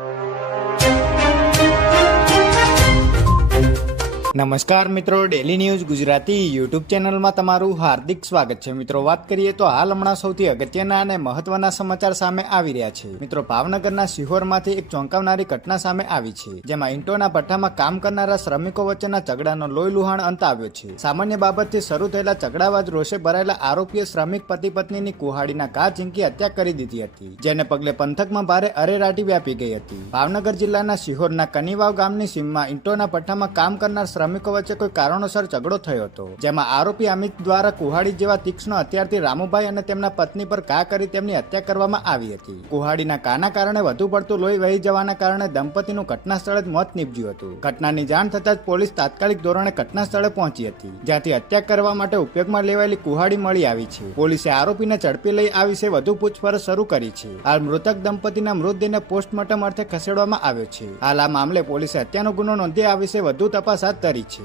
you. નમસ્કાર મિત્રો daily news Gujarati YouTube ચેનલમાં તમારું હાર્દિક સ્વાગત છે. મિત્રો, વાત કરીએ તો હાલ હમણાં સૌથી અગત્યના અને મહત્વના સમાચાર સામે આવી રહ્યા છે. મિત્રો, ભાવનગરના સિહોરમાંથી એક ચોંકાવનારી ઘટના સામે આવી છે, જેમાં ઇન્ટોના ભઠ્ઠામાં કામ કરનારા શ્રમિકો વચ્ચેના ઝઘડાનો લોહી લુહાણ અંત આવ્યો છે. સામાન્ય બાબતથી શરૂ થયેલા ઝઘડાવાજ રોષે ભરાયેલા આરોપીએ શ્રમિક પતિ પત્નીની કુહાડીના ઘા ઝીંકી હત્યા કરી દીધી હતી, જેને પગલે પંથકમાં ભારે અરેરાટી વ્યાપી ગઈ હતી. ભાવનગર જિલ્લાના સિહોરના કનીવાવ ગામની સીમમાં ઇન્ટોના ભઠ્ઠામાં કામ કરનાર શ્રમિકો વચ્ચે કોઈ કારણોસર ઝઘડો થયો હતો, જેમાં આરોપી અમિત દ્વારા કુહાડી જેવા તીક્ષ્ણ હથિયારથી રામુભાઈ અને તેમના પત્ની પર ઘા કરી તેમની હત્યા કરવામાં આવી હતી. કુહાડીના કાના કારણે વધુ પડતું લોહી વહી જવાના કારણે દંપતીનું ઘટના સ્થળે જ મોત નીપજ્યું હતું. ઘટનાની જાણ થતાં જ પોલીસ તાત્કાલિક ધોરણે ઘટના સ્થળે પહોંચી હતી, જ્યાંથી હત્યા કરવા માટે ઉપયોગમાં લેવાયેલી કુહાડી મળી આવી છે. પોલીસે આરોપીને ઝડપી લઈ આ વિશે વધુ પૂછપરછ શરૂ કરી છે. હાલ મૃતક દંપતીના મૃતદેહને પોસ્ટમોર્ટમ અર્થે ખસેડવામાં આવ્યો છે. હાલ આ મામલે પોલીસે હત્યાનો ગુનો નોંધી આ વિશે વધુ તપાસ હાથ ધરી છે